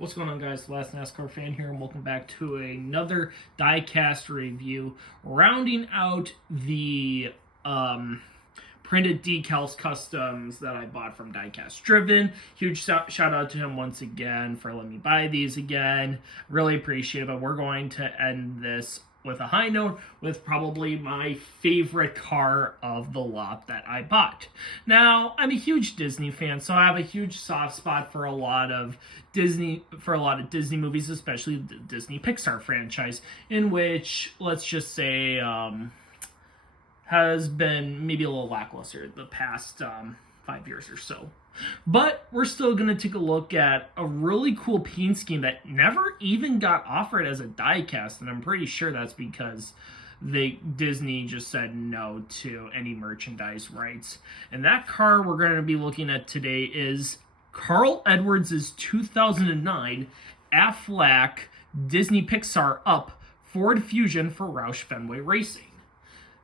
What's going on, guys? The Last NASCAR Fan here, and welcome back to another Diecast review, rounding out the printed decals customs that I bought from Diecast Driven. Huge shout out to him once again for letting me buy these again. Really appreciate it, but we're going to end this with a high note with probably my favorite car of the lot that I bought. Now, I'm a huge Disney fan, so I have a huge soft spot for a lot of Disney movies, especially the Disney Pixar franchise, in which, let's just say, has been maybe a little lackluster the past 5 years or so. But we're still going to take a look at a really cool paint scheme that never even got offered as a diecast, and I'm pretty sure that's because Disney just said no to any merchandise rights. And that car we're going to be looking at today is Carl Edwards' 2009 Aflac Disney Pixar Up Ford Fusion for Roush Fenway Racing.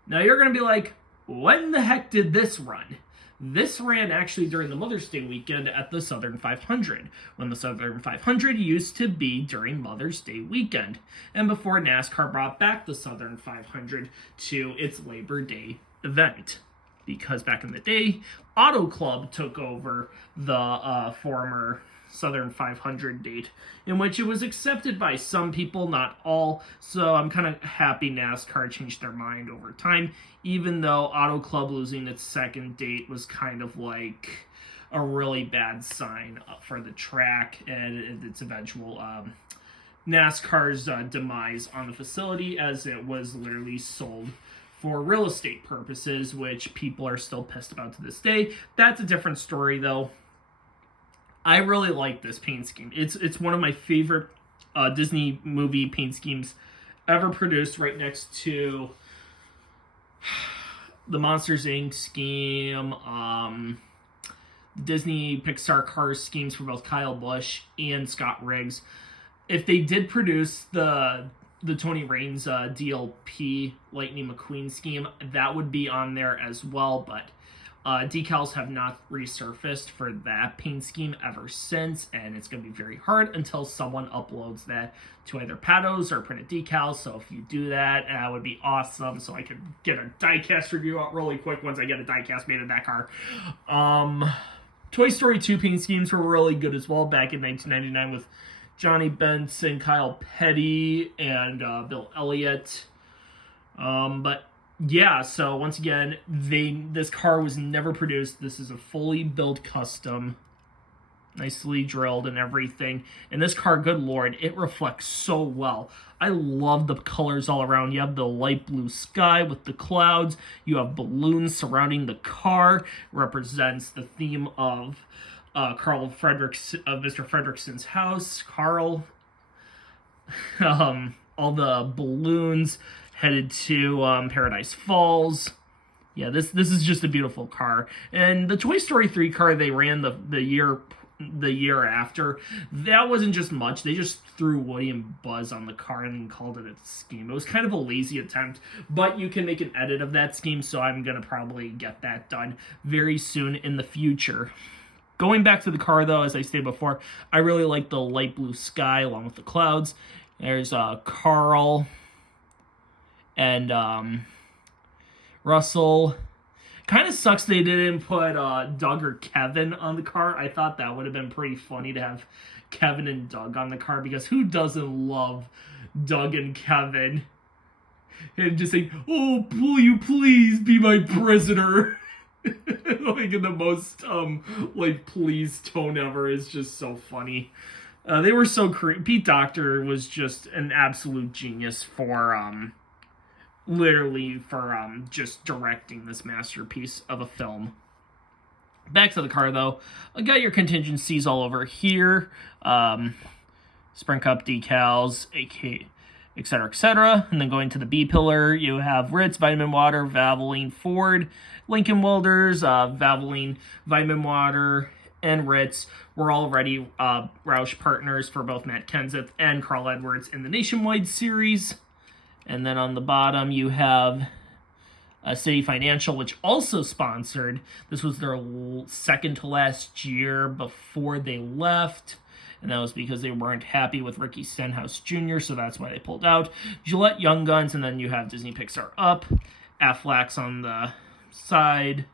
Now you're going to be like, when the heck did this run? This ran actually during the Mother's Day weekend at the Southern 500, when the Southern 500 used to be during Mother's Day weekend, and before NASCAR brought back the Southern 500 to its Labor Day event. Because back in the day, Auto Club took over the former Southern 500 date, in which it was accepted by some people, not all. So I'm kind of happy NASCAR changed their mind over time, even though Auto Club losing its second date was kind of like a really bad sign for the track and its eventual NASCAR's demise on the facility, as it was literally sold for real estate purposes, which people are still pissed about to this day. That's a different story, though. I really like this paint scheme. It's one of my favorite Disney movie paint schemes ever produced, right next to the Monsters, Inc. scheme, Disney Pixar Cars schemes for both Kyle Busch and Scott Riggs. If they did produce the Tony Raines DLP Lightning McQueen scheme, that would be on there as well, but decals have not resurfaced for that paint scheme ever since, and it's going to be very hard until someone uploads that to either Patos or printed decals. So if you do that, that would be awesome, so I could get a diecast review out really quick once I get a diecast made of that car. Toy Story 2 paint schemes were really good as well back in 1999 with Johnny Benson, Kyle Petty, and Bill Elliott. But yeah, so once again, this car was never produced. This is a fully built custom, nicely drilled and everything. And this car, good lord, it reflects so well. I love the colors all around. You have the light blue sky with the clouds. You have balloons surrounding the car. Represents the theme of Mr. Fredrickson's house. Carl. All the balloons headed to Paradise Falls. Yeah, this is just a beautiful car. And the Toy Story 3 car they ran the year after, that wasn't just much. They just threw Woody and Buzz on the car and called it a scheme. It was kind of a lazy attempt, but you can make an edit of that scheme, so I'm going to probably get that done very soon in the future. Going back to the car, though, as I stated before, I really like the light blue sky along with the clouds. There's Carl and Russell. Kind of sucks they didn't put Doug or Kevin on the car. I thought that would have been pretty funny to have Kevin and Doug on the car, because who doesn't love Doug and Kevin? And just saying, oh, will you please be my prisoner? Like in the most please tone ever. Is just so funny. They were so Pete Docter was just an absolute genius for just directing this masterpiece of a film. Back to the car, though. I got your contingencies all over here. Sprint Cup decals, AK, etc., etc. And then going to the B pillar, you have Ritz, Vitamin Water, Valvoline, Ford, Lincoln Welders, Valvoline, Vitamin Water, and Ritz were already Roush partners for both Matt Kenseth and Carl Edwards in the Nationwide Series. And then on the bottom, you have City Financial, which also sponsored. This was their second to last year before they left. and that was because they weren't happy with Ricky Stenhouse Jr., so that's why they pulled out. Gillette Young Guns, and then you have Disney Pixar Up, Aflac on the side,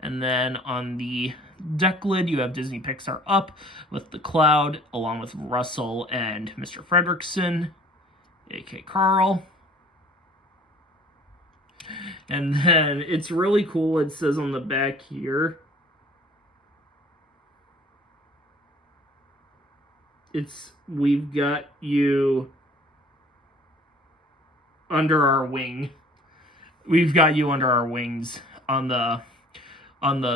and then on the deck lid, you have Disney Pixar Up with the Cloud, along with Russell and Mr. Fredrickson, a.k.a. Carl. And then it's really cool. It says on the back here, we've got you under our wing. We've got you under our wings on the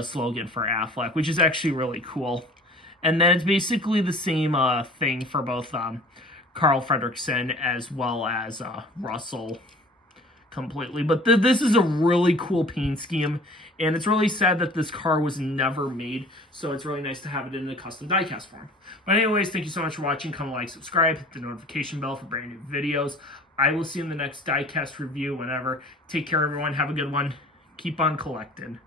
slogan for Aflac, which is actually really cool. And then it's basically the same thing for both Carl Fredrickson as well as Russell completely. But this is a really cool paint scheme, and it's really sad that this car was never made, so it's really nice to have it in a custom diecast form. But anyways, thank you so much for watching. Comment, like, subscribe, hit the notification bell for brand new videos. I will see you in the next diecast review whenever. Take care, everyone. Have a good one. Keep on collecting.